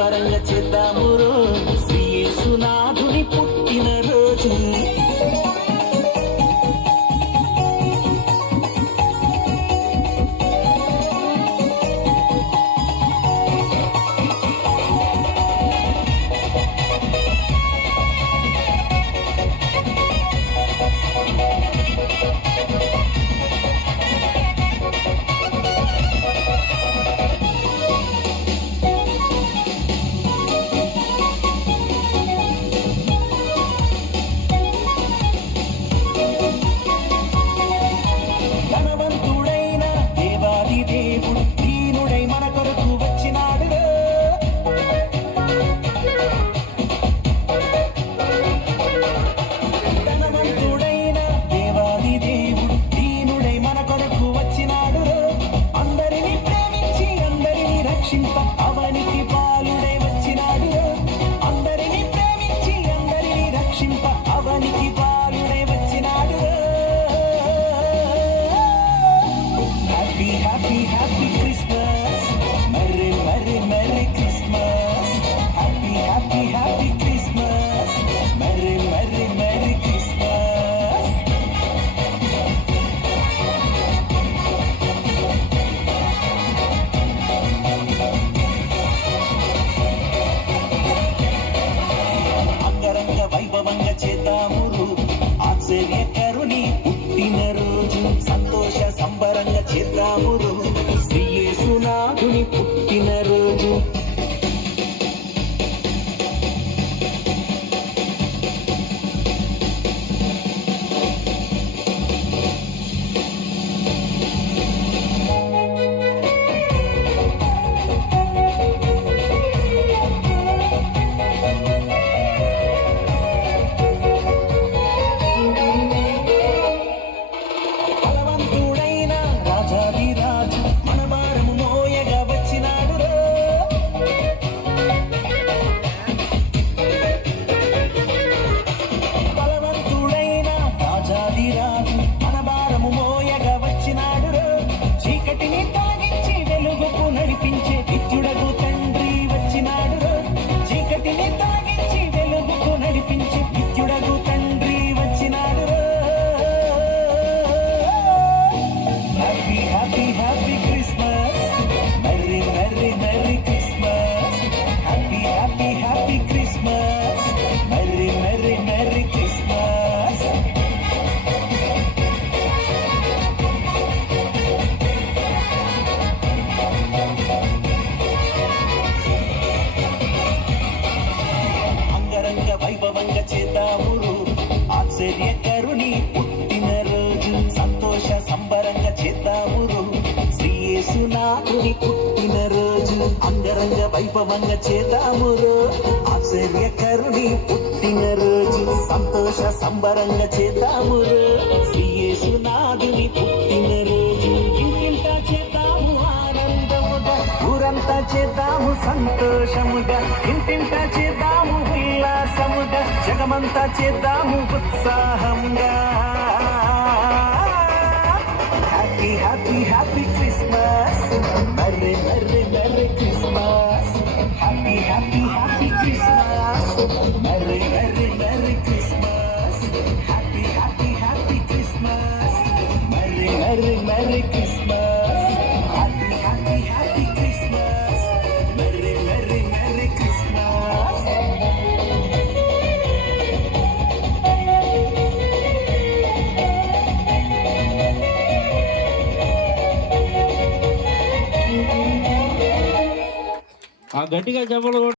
సంబరంగా చేద్దాము శ్రీ యేసునాథుని పుట్టిన రోజు. అవనికి బాలుడై వచ్చినాడు, అందరిని ప్రేమించి అందరిని రక్షింప అవనికి బాలుడై వచ్చినాడు. Happy happy happy Christmas, merry merry merry Christmas. Happy happy happy Christmas, merry merry merry Christmas. వైభవంగా చేద్దాము ఆశ్చర్యకరుని పుట్టిన రోజు, సంతోష సంబరంగా చేద్దాము శ్రీ యేసునాథుని పుట్టిన రోజు. వైభవంగా చేద్దాము ఆశ్చర్యకరుని పుట్టిన రోజు, సంతోష సంబరంగా చేద్దాము శ్రీ యేసునాథుని పుట్టిన రోజు. అంగరంగ వైభవంగా చేద్దాము ఆశ్చర్యకరుని పుట్టిన రోజు, సంతోష సంబరంగా చేద్దాము శ్రీ యేసునాథుని పుట్టిన రోజు. ఇంటింటా చేద్దాము ఆనందముగా, ఊరంతా చేద్దాము సంతోషముగా, ఇంటింటా చేద్దాము ఉల్లాసముగా, జగమంతా చేద్దాము ఉత్సాహంగా. Happy happy happy Christmas, merry merry merry Christmas. Happy happy happy Christmas, merry merry merry Christmas. Happy happy happy Christmas, merry merry merry Christmas. Happy happy happy Christmas, merry merry merry Christmas. గట్టిగా చెప్పలు